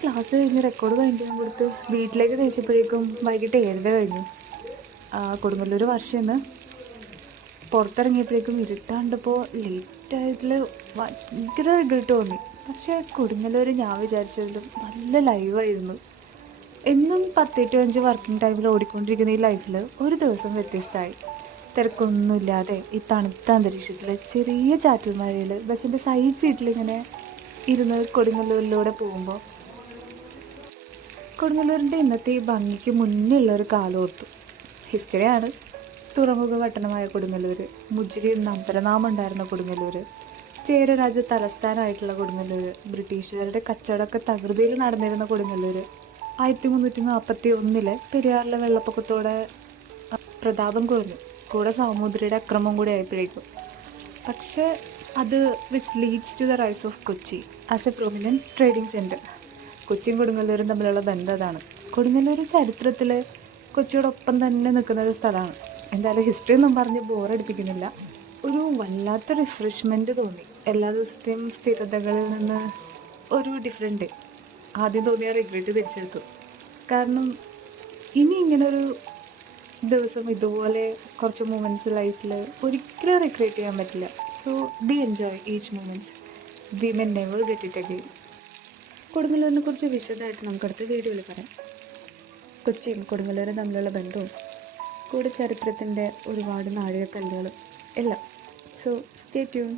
Class കഴിഞ്ഞ് record വാങ്ങിക്കാൻ കൊടുത്ത് വീട്ടിലേക്ക് തിരിച്ചപ്പോഴേക്കും വൈകിട്ട് 7:30 കഴിഞ്ഞു. കൊടുങ്ങല്ലൂർ വർഷമെന്ന് പുറത്തിറങ്ങിയപ്പോഴേക്കും ഇരുട്ടാണ്ടപ്പോൾ ലേറ്റായതിൽ ഭയങ്കര റിഗ്രറ്റ് തോന്നി. പക്ഷേ കൊടുങ്ങല്ലൂർ ഞാൻ വിചാരിച്ചതിലും നല്ല ലൈവായിരുന്നു. എന്നും 10 to 5 വർക്കിംഗ് ടൈമിൽ ഓടിക്കൊണ്ടിരിക്കുന്ന ഈ ലൈഫിൽ ഒരു ദിവസം വ്യത്യസ്തമായി. തിരക്കൊന്നുമില്ലാതെ ഈ തണുത്ത അന്തരീക്ഷത്തിൽ ചെറിയ ചാറ്റൽ മഴയിൽ ബസ്സിൻ്റെ സൈഡ് സീറ്റിലിങ്ങനെ ഇരുന്ന് കൊടുങ്ങല്ലൂരിലൂടെ പോകുമ്പോൾ കൊടുങ്ങല്ലൂരിൻ്റെ ഇന്നത്തെ ഈ ഭംഗിക്ക് മുന്നേ ഉള്ളൊരു കാലം ഓർത്തു. ഹിസ്റ്ററിയാണ്. തുറമുഖ പട്ടണമായ കൊടുങ്ങല്ലൂർ, മുജിരി എന്ന അമ്പലനാമം ഉണ്ടായിരുന്ന കൊടുങ്ങല്ലൂർ, ചേരരാജ്യ തലസ്ഥാനമായിട്ടുള്ള കൊടുങ്ങല്ലൂർ, ബ്രിട്ടീഷുകാരുടെ കച്ചവടമൊക്കെ തകൃതിയിൽ നടന്നിരുന്ന കൊടുങ്ങല്ലൂർ, 1341 പെരിയാറിലെ വെള്ളപ്പൊക്കത്തോടെ പ്രതാപം കുറഞ്ഞു. കൂടെ സാമൂതിരിയുടെ അക്രമം കൂടി ആയപ്പോഴേക്കും. പക്ഷേ അത് which leads to the rise of Kochi as a prominent trading centre. കൊച്ചിയും കൊടുങ്ങല്ലൂരും തമ്മിലുള്ള ബന്ധം അതാണ്. കൊടുങ്ങല്ലൂർ ചരിത്രത്തിൽ കൊച്ചിയോടൊപ്പം തന്നെ നിൽക്കുന്ന ഒരു സ്ഥലമാണ്. എന്തായാലും ഹിസ്റ്ററി ഒന്നും പറഞ്ഞ് ബോറടിപ്പിക്കുന്നില്ല. ഒരു വല്ലാത്ത റിഫ്രഷ്മെൻറ്റ് തോന്നി. എല്ലാ ദിവസത്തെയും സ്ഥിരതകളിൽ നിന്ന് ഒരു ഡിഫറെൻ്റ് ഡേ. ആദ്യം തോന്നിയ റിഗ്രറ്റ് തിരിച്ചെടുത്തു. കാരണം ഇനി ഇങ്ങനൊരു ദിവസം ഇതുപോലെ കുറച്ച് മൂമെൻറ്റ്സ് ലൈഫിൽ ഒരിക്കലും റിക്രിയേറ്റ് ചെയ്യാൻ പറ്റില്ല. So we enjoy each moments. We may never get it again. കൊടുങ്ങല്ലൂരിനെ കുറിച്ച് വിശദമായിട്ട് നമുക്കടുത്ത വീഡിയോയിൽ പറയാം. കൊച്ചിയും കൊടുങ്ങല്ലൂരും തമ്മിലുള്ള ബന്ധവും കൂടെ ചരിത്രത്തിൻ്റെ ഒരുപാട് നാഴികക്കല്ലുകളും എല്ലാം. So stay tune.